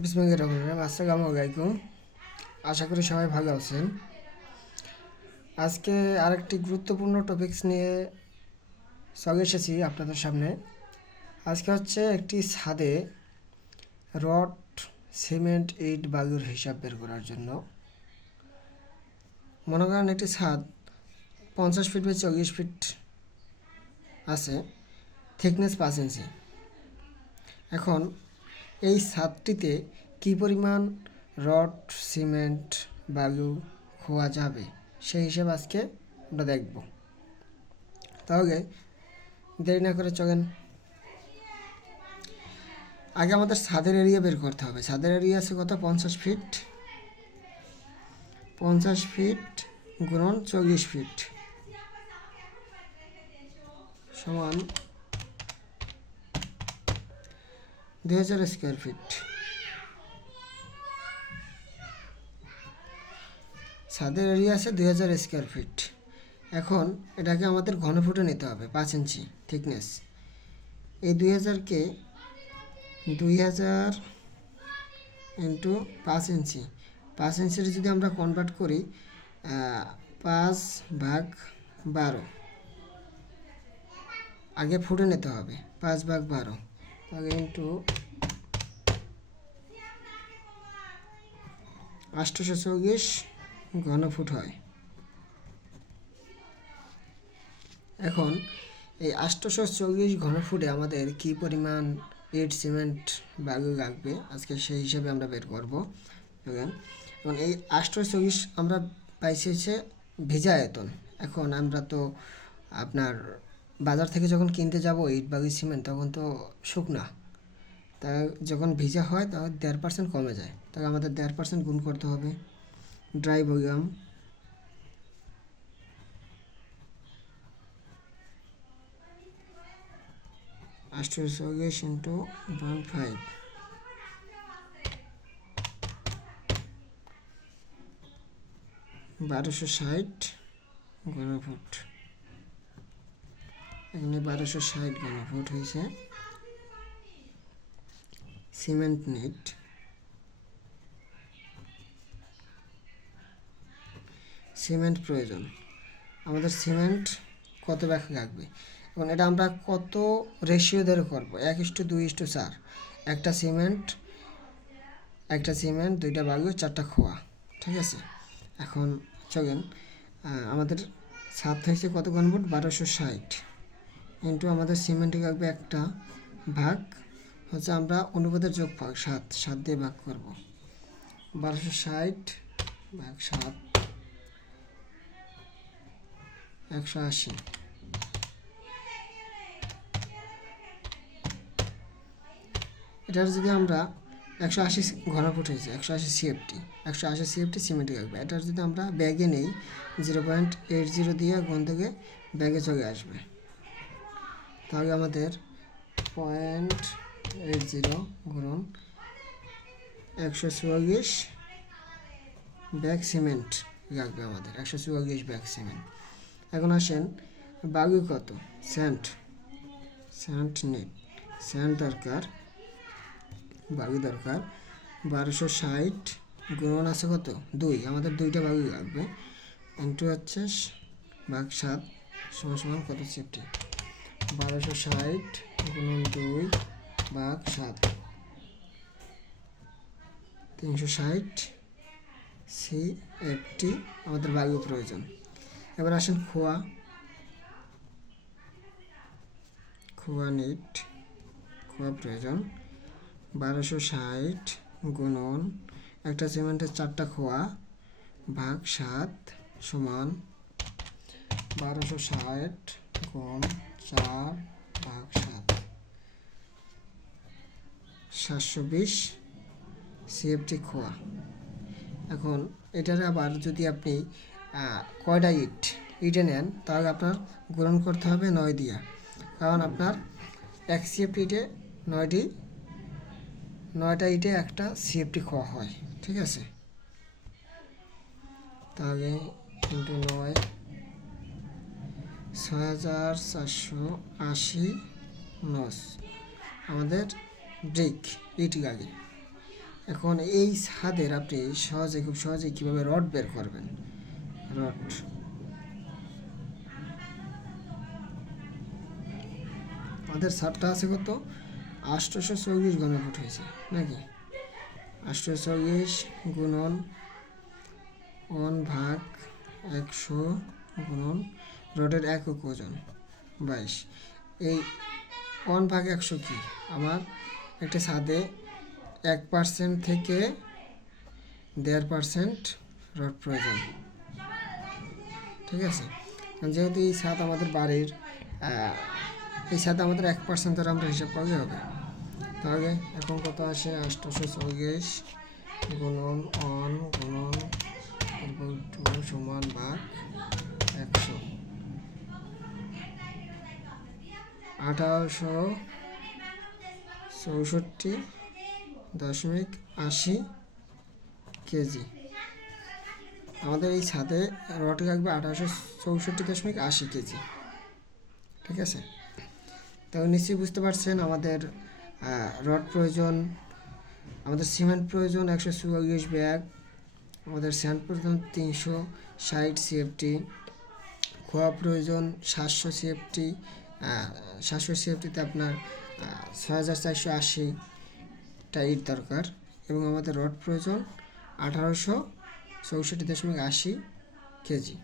বিসমিল্লাহির রহমানির রহিম। আসসালামু আলাইকুম। আশা করি সবাই ভালো আছেন। আজকে আরেকটি গুরুত্বপূর্ণ টপিকস নিয়ে চলে এসেছি আপনাদের সামনে। আজকে হচ্ছে একটি ছাদে রড, সিমেন্ট, ইট, বালুর হিসাব বের করার জন্য। মনে করেন একটি ছাদ পঞ্চাশ ফিট বা চল্লিশ ফিট আছে থিকনেস পাঁচ ইঞ্চি এখন এই ছাদটিতে কী পরিমাণ রড, সিমেন্ট, বালু খোয়া যাবে, সেই হিসেবে আজকে আমরা দেখব। তাহলে দেরি না করে চলেন। আগে আমাদের ছাদের এরিয়া বের করতে হবে। ছাদের এরিয়া আছে কত? পঞ্চাশ ফিট পঞ্চাশ ফিট গুণন চল্লিশ ফিট সমান দুই হাজার স্কোয়ার ফিট ছাদের এরিয়া আছে দুই হাজার স্কোয়ার ফিট এখন এটাকে আমাদের ঘনফুটে নিতে হবে, পাঁচ ইঞ্চি থিকনেস এই দুই হাজারকে দুই হাজার ইন্টু পাঁচ ইঞ্চি। পাঁচ ইঞ্চির যদি আমরা কনভার্ট করি পাঁচ ভাগ বারো। আগে ফুটে নিতে হবে, পাঁচ ভাগ বারো। তাহলে ইন্টু আষ্টশো চল্লিশ ঘনফুট হয়। এখন এই আষ্টশো চল্লিশ ঘনফুটে আমাদের কি পরিমাণ ইট, সিমেন্ট, বালু লাগবে আজকে সেই হিসাবে আমরা বের করব। এখন এখন এই আষ্টশো চল্লিশ আমরা পাইছি হচ্ছে ভিজা আয়তন। এখন আমরা তো আপনার বাজার থেকে যখন কিনতে যাব ইট বালু সিমেন্ট, তখন তো শুকনা। তা যখন ভিজা হয় তখন দেড় পার্সেন্ট কমে যায়। তাহলে আমাদের দেড় পার্সেন্ট গুণ করতে হবে। ড্রাই ভলিউম আষ্টশো চল্লিশ ইন্টু ওয়ান ফাইভ বারোশো ষাট। ঘনফুট এখানে বারোশো ষাট ঘনফুট হয়েছে। Cement net. সিমেন্ট প্রয়োজন। আমাদের সিমেন্ট কত ব্যাগ লাগবে? এবং এটা আমরা কত রেশিও ধরে করব? এক ইস্টু দুই ইস্টু চার। একটা সিমেন্ট একটা সিমেন্ট, দুইটা বালু, চারটা খোয়া। ঠিক আছে? এখন চলেন আমাদের ছাদ হয়েছে কত ঘনফুট বারোশো ষাট। ইন্টু আমাদের সিমেন্টে লাগবে একটা ভাগ। হচ্ছে আমরা অনুপাতের যোগ ভাগ সাত সাত দিয়ে ভাগ করব। বারোশো ষাট ভাগ সাত, একশো আশি। এটার যদি আমরা একশো আশি ঘনফুট হয়েছে একশো আশি সিএফটি, একশো আশি সিএফটি সিমেন্টে লাগবে এটার যদি আমরা ব্যাগে নেই, জিরো পয়েন্ট এইট জিরো দিয়ে গুণ থেকে ব্যাগে চলে আসবে। তাহলে আমাদের পয়েন্ট এইট জিরো গুণন একশো চুয়াল্লিশ ব্যাগ সিমেন্ট লাগবে আমাদের, একশো চুয়াল্লিশ ব্যাগ সিমেন্ট এখন আসেন বালু কত? স্যান্ড স্যান্ড নেট স্যান্ড দরকার বালু দরকার বারোশো ষাট গুণন আছে কত? দুই, আমাদের দুইটা বালু লাগবে। ইন্টু হচ্ছে ভাগ সাত, সমান সমান কত? সিফটি বারোশো ষাট গুণন দুই ভাগ সাত। তিনশো ষাট সি এফটি আমাদের বায়ু প্রয়োজন। এবার আসেন খোয়া। খোয়া নিট। খোয়া প্রয়োজন। বারোশো ষাট গুণন একটা সিমেন্টের চারটা খোয়া ভাগ সাত সমান বারোশো ষাট গুণ চার ভাগ সাত। সাতশো বিশ সিএফটি খোয়া। এখন এটার আবার যদি আপনি কয়টা ইট, ইটে নেন, তাহলে আপনার গ্রহণ করতে হবে নয় দিয়া। কারণ আপনার এক সিএফটি ইটে নয়টি, নয়টা ইটে একটা সিএফটি খোয়া হয়, ঠিক আছে? তাহলে কিন্তু নয় ছয় হাজার চারশো আশি নস। আমাদের ব্রেক ইট গাড়ি এখন এই ছাদের আপনি সহজে, খুব সহজে কীভাবে রড বের করবেন? রড। আমাদের ছাদটা আছে কত? আষ্টশো চল্লিশ ঘনফুট হয়েছে, নাকি? আষ্টশো চল্লিশ গুণন ওয়ান ভাগ একশো গুণন রডের একক ওজন, বাইশ। এই ওয়ান ভাগ একশো কি? আমার একটা ছাদে এক পার্সেন্ট থেকে দেড় পার্সেন্ট রড প্রয়োজন। ঠিক আছে? যেহেতু এই ছাদ আমাদের বাড়ির এই ছাদ আমাদের এক পার্সেন্ট ধরে আমরা হিসাব করলে হবে। তাহলে এখন কত আসে? আষ্টশো চল্লিশ গুণন ওয়ান গুণন তারপর টু সমান ভাগ একশো আঠারোশো চৌষট্টি দশমিক আশি কেজি। আমাদের এই ছাদে রড লাগবে আঠারোশো চৌষট্টি দশমিক আশি কেজি। ঠিক আছে? তো নিশ্চয়ই বুঝতে পারছেন আমাদের রড প্রয়োজন, আমাদের সিমেন্ট প্রয়োজন একশো চুয়াল্লিশ ব্যাগ, আমাদের স্যান্ড প্রয়োজন তিনশো ষাট সিএফটি, খোয়া প্রয়োজন সাতশো সিএফটি সাতশো আপনার ছয় হাজার চারশো আশিটা ইট দরকার এবং আমাদের রড প্রয়োজন আঠারোশো চৌষট্টি দশমিক আশি কেজি।